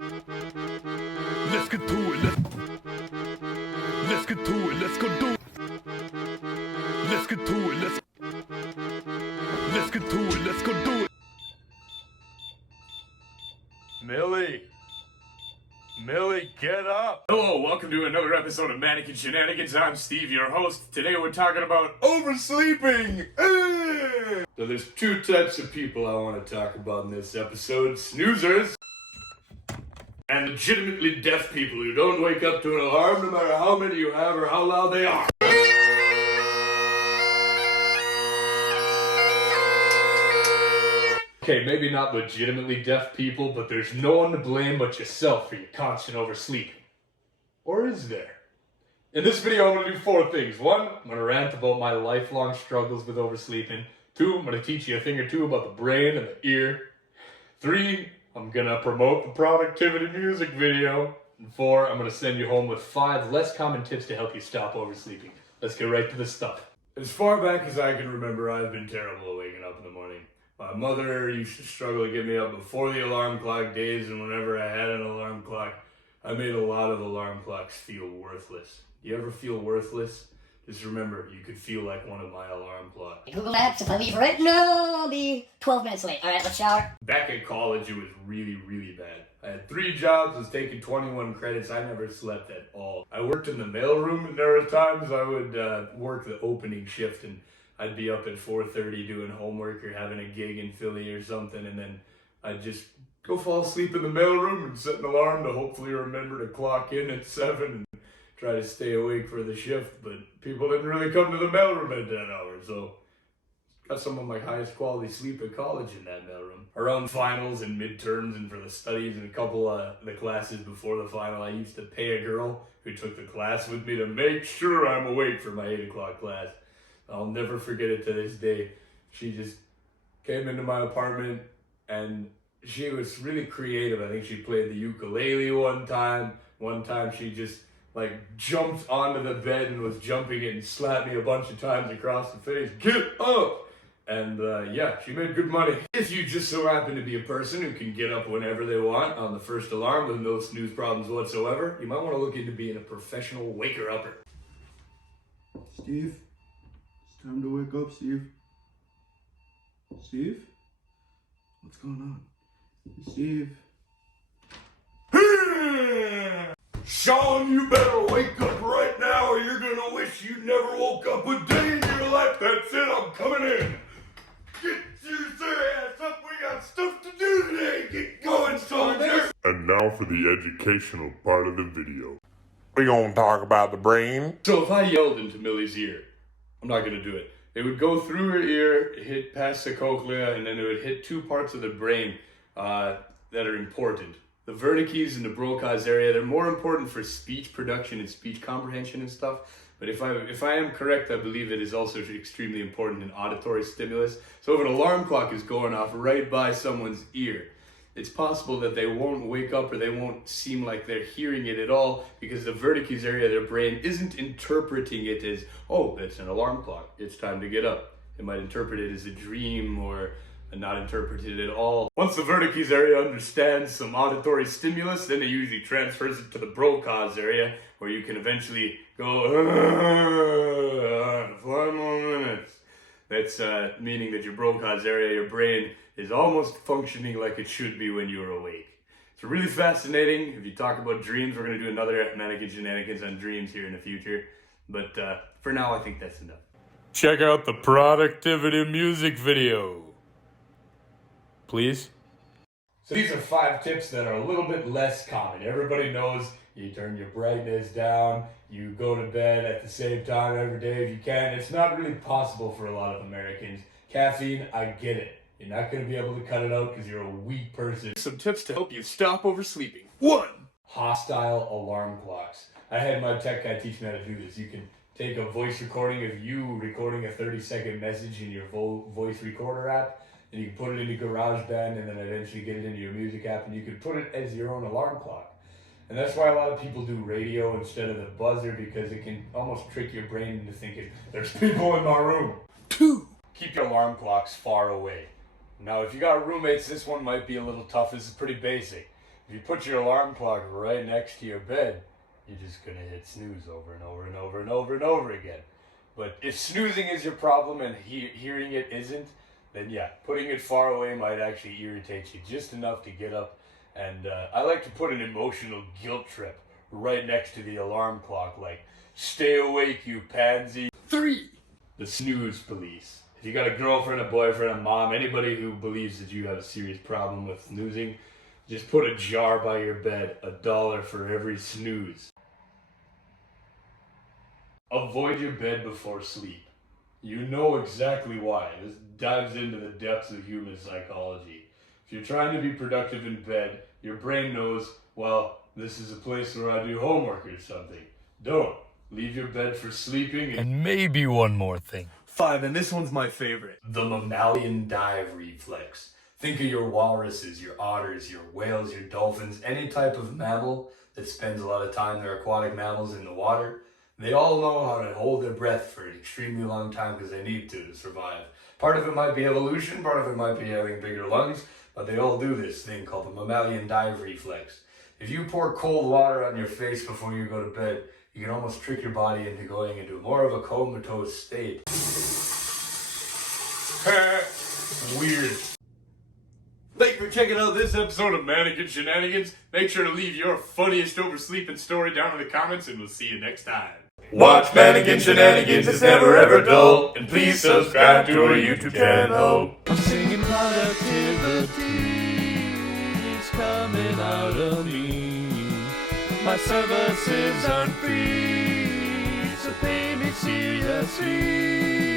Let's get to it. Let's get to it. Let's go do it. Let's get to it. Let's get to it. Let's go do it. Millie, get up! Hello, welcome to another episode of Mannequin Shenanigans. I'm Steve, your host. Today we're talking about oversleeping! So there's two types of people I want to talk about in this episode. Snoozers and legitimately deaf people who don't wake up to an alarm no matter how many you have or how loud they are. Okay, maybe not legitimately deaf people, but there's no one to blame but yourself for your constant oversleeping. Or is there? In this video, I'm going to do four things. One, I'm going to rant about my lifelong struggles with oversleeping. Two, I'm going to teach you a thing or two about the brain and the ear. Three, I'm going to promote the productivity music video. And four, I'm going to send you home with 5 less common tips to help you stop oversleeping. Let's get right to the stuff. As far back as I can remember, I've been terrible at waking up in the morning. My mother used to struggle to get me up before the alarm clock days, and whenever I had an alarm clock, I made a lot of alarm clocks feel worthless. You ever feel worthless? Just remember, you could feel like one of my alarm clocks. Google Maps, if I leave right now, I'll be 12 minutes late. Alright, let's shower. Back at college, it was really, really bad. I had 3 jobs, was taking 21 credits. I never slept at all. I worked in the mailroom, and there were times I would work the opening shift, and I'd be up at 4:30 doing homework or having a gig in Philly or something, and then I'd just go fall asleep in the mailroom and set an alarm to hopefully remember to clock in at 7 and try to stay awake for the shift. But people didn't really come to the mailroom at that hour, so got some of my highest quality sleep at college in that mailroom. Around finals and midterms and for the studies and a couple of the classes before the final, I used to pay a girl who took the class with me to make sure I'm awake for my 8 o'clock class. I'll never forget it to this day. She just came into my apartment and she was really creative. I think she played the ukulele one time. One time she just like jumped onto the bed and was jumping it and slapped me a bunch of times across the face. Get up! And yeah, she made good money. If you just so happen to be a person who can get up whenever they want on the first alarm with no snooze problems whatsoever, you might want to look into being a professional waker-upper. Steve? Time to wake up, Steve. Steve? What's going on? Steve? Sean, you better wake up right now or you're gonna wish you never woke up a day in your life. That's it, I'm coming in. Get your ass up, we got stuff to do today. Get going, soldier. And now for the educational part of the video. We gonna talk about the brain. So if I yelled into Millie's ear, I'm not gonna do it. It would go through her ear, hit past the cochlea, and then it would hit 2 parts of the brain that are important. The vertices and the Broca's area, they're more important for speech production and speech comprehension and stuff. But if I am correct, I believe it is also extremely important in auditory stimulus. So if an alarm clock is going off right by someone's ear, it's possible that they won't wake up or they won't seem like they're hearing it at all because the vertices area of their brain isn't interpreting it as, oh, that's an alarm clock, it's time to get up. It might interpret it as a dream or not interpret it at all. Once the vertices area understands some auditory stimulus, then it usually transfers it to the Broca's area where you can eventually go, 5 more minutes. That's meaning that your Broca's area, your brain, is almost functioning like it should be when you're awake. It's really fascinating. If you talk about dreams, we're going to do another Mannequin Shenanigans on dreams here in the future. But for now, I think that's enough. Check out the productivity music video. Please? So these are 5 tips that are a little bit less common. Everybody knows you turn your brightness down, you go to bed at the same time every day if you can. It's not really possible for a lot of Americans. Caffeine, I get it. You're not going to be able to cut it out because you're a weak person. Some tips to help you stop oversleeping. 1. Hostile alarm clocks. I had my tech guy teach me how to do this. You can take a voice recording of you recording a 30-second message in your voice recorder app, and you can put it into GarageBand and then eventually get it into your music app, and you can put it as your own alarm clock. And that's why a lot of people do radio instead of the buzzer, because it can almost trick your brain into thinking, there's people in my room. 2. Keep your alarm clocks far away. Now, if you got roommates, this one might be a little tough. This is pretty basic. If you put your alarm clock right next to your bed, you're just gonna hit snooze over and over and over and over and over again. But if snoozing is your problem and hearing it isn't, then yeah, putting it far away might actually irritate you just enough to get up. And I like to put an emotional guilt trip right next to the alarm clock, like, stay awake, you pansy. 3. The snooze police. If you got a girlfriend, a boyfriend, a mom, anybody who believes that you have a serious problem with snoozing, just put a jar by your bed, $1 for every snooze. Avoid your bed before sleep. You know exactly why. This dives into the depths of human psychology. If you're trying to be productive in bed, your brain knows, well, this is a place where I do homework or something. Don't. Leave your bed for sleeping. And maybe one more thing. 5, and this one's my favorite. The mammalian dive reflex. Think of your walruses, your otters, your whales, your dolphins, any type of mammal that spends a lot of time, they're aquatic mammals in the water. They all know how to hold their breath for an extremely long time because they need to survive. Part of it might be evolution, part of it might be having bigger lungs, but they all do this thing called the mammalian dive reflex. If you pour cold water on your face before you go to bed, you can almost trick your body into going into more of a comatose state. Weird. Thank you for checking out this episode of Mannequin Shenanigans. Make sure to leave your funniest oversleeping story down in the comments, and we'll see you next time. Watch Mannequin Shenanigans, it's never ever dull. And please subscribe to our YouTube channel. I'm singing productivity, it's coming out of me. My services aren't free, so pay me seriously.